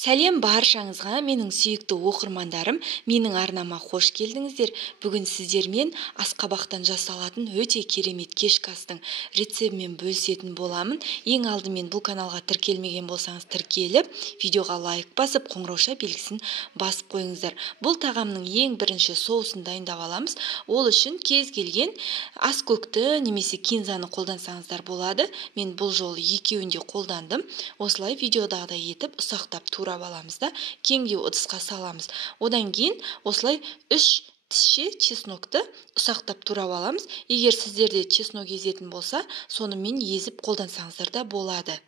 Сәлем баршаңызға, менің сүйікті оқырмандарым, менің арнама қош келдіңіздер. Бүгін сіздермен асқабақтан жасалатын өте керемет кешкі астың рецептімен бөлісетін боламын. Ең алдымен бұл каналға тіркелмеген болсаңыз тіркеліп, видеоға лайк басып, қоңырауша белгісін басып қойыңыздар. Бұл тағамның ең бірінші соусын дайындап аламыз. Ол үшін кез келген аскөкті немесе кинзаны қолдансаңыздар болады. Мен бұл жолы екеуін де қолдандым. Осылай видеодағыдай етіп ұсақтап турап аламыз да, кеңдеу ыдысқа саламыз. Одан кейін осылай 3 тісше чеснокты ұсақтап турап аламыз. Егер сіздерде чеснок езетін болса, сонымен езіп қолдансаңыздар да болады.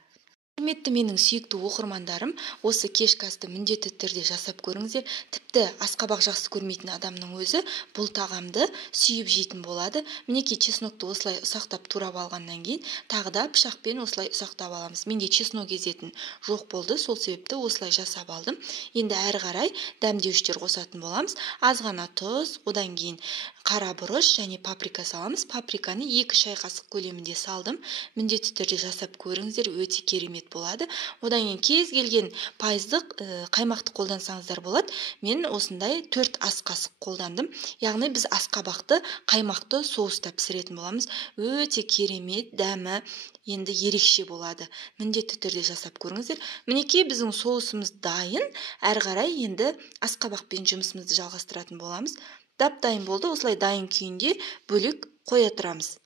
Құрметті менің сүйікті оқырмандарым, осы кешкі асты міндетті түрде жасап көріңіздер. Тіпті асқабақ жақсы көрмейтін адамның өзі бұл тағамды сүйіп жейтін болады. Мінекей чеснокты осылай ұсақтап турап алғаннан кейін, тағы да пышақпен осылай ұсақтап аламыз. Менде чеснок езетін жоқ болды, сол себепті осылай жасап алдым. Енді әрі қарай дәмдеуіштер қосатын боламыз. Аз ғана тұз, одан кейін қара бұрыш және паприка саламыз. Паприканы 2 шай қасық көлемінде салдым. Міндетті түрде жасап көріңіздер, өте керемет болады. Одан кейін кез келген пайыздық қаймақты қолдансаңыздар болады. Мен осындай 4 ас қасық қолдандым. Яғни біз асқабақты қаймақты соуста пісіретін боламыз. Өте керемет, дәмі енді ерекше болады. Міндетті түрде жасап көріңіздер. Мінекей біздің соусымыз дайын. Әрі қарай енді асқабақпен жұмысымызды жалғастыратын боламыз. Дайын болды. Осылай дайын күйінде бөлек қоя тұрамыз.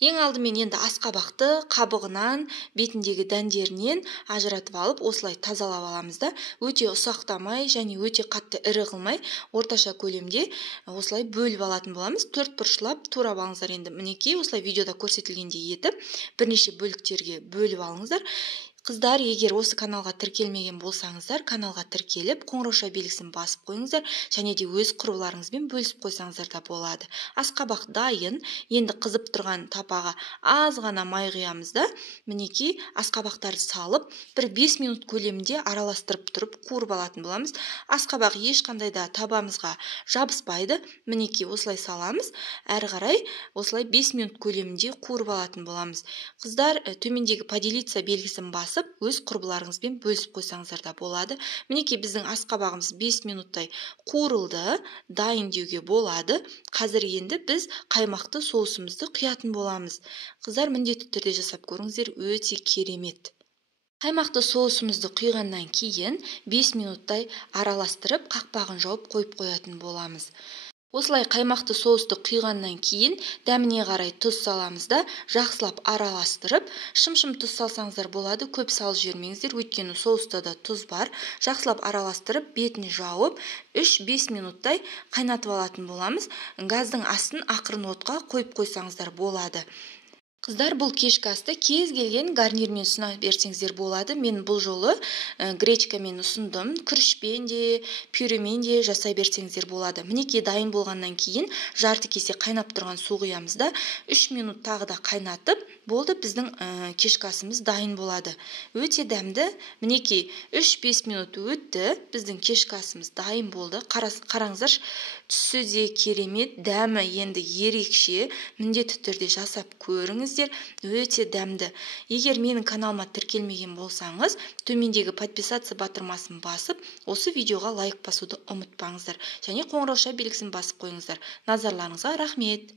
Ең алдымен енді асқабақты қабығынан, бетіндегі дәндерінен ажыратып алып, осылай тазалап аламыз да. Өте ұсақтамай және өте қатты ірі қылмай, орташа көлемде осылай бөліп алатын боламыз. 4 бұрышлап турап алыңыздар. Енді мінекей осылай видеода көрсетілгендей етіп, бірнеше бөліктерге бөліп алыңыздар. Қыздар, егер осы каналға тіркелмеген болсаңыздар, каналға тіркеліп, қоңырауша белгісін басып қойыңыздар, және де өз құрбыларыңызбен бөлісіп қойсаңыздар да болады. Асқабақ дайын. Енді қызып тұрған тапаға аз ғана май құямыз да, мінекей асқабақтарды салып, бір 5 минут көлемінде араластырып тұрып қуырып алатын боламыз. Асқабақ ешқандай да табамызға жабыспайды. Мінекей осылай саламыз. Әрі қарай осылай 5 минут көлемінде қуырып алатын боламыз. Қыздар, төмендегі поделиться белгісін басып, өз құрбыларыңызбен бөлісіп қойсаңыздар да болады. Мінекей біздің асқабағымыз 5 минуттай қуырылды, дайын деуге болады. Қазір енді біз қаймақты соусымызды құятын боламыз. Қыздар, міндетті түрде жасап көріңіздер, өте керемет. Қаймақты соусымызды құйғаннан кейін 5 минуттай араластырып, қақпағын жауып қойып қоятын боламыз. Осылай қаймақты соусты құйғаннан кейін дәміне қарай тұз саламыз да, жақсылап араластырып, шым-шым тұз салсаңыздар болады, көп салып жібермеңіздер, өйткені соуста да тұз бар. Жақсылап араластырып, бетін жауып, 3-5 минуттай қайнатып алатын боламыз. Газдың астын ақырын отқа қойып қойсаңыздар болады. Қыздар, бұл кешкі асты кез келген гарнирмен ұсына берсеңіздер болады. Мен бұл жолы гречкамен ұсындым, күрішпен де, пюремен де жасай берсеңіздер болады. Мінекей дайын болғаннан кейін жарты кесе қайнап тұрған су құямыз да, 3 минут тағы да қайнатып, болды, біздің кешкі асымыз дайын болады. Өте дәмді. Мінекей 3-5 минут өтті, біздің кешкі асымыз дайын болды. Қараңыздар, түсі де керемет, дәмі енді ерекше. Міндетті түрде жасап көріңіздер, өте дәмді. Егер менің каналыма тіркелмеген болсаңыз, төмендегі подписаться батырмасын басып, осы видеоға лайк басуды ұмытпаңыздар. Және қоңырауша белгісін басып қойыңыздар. Назарларыңызға рахмет.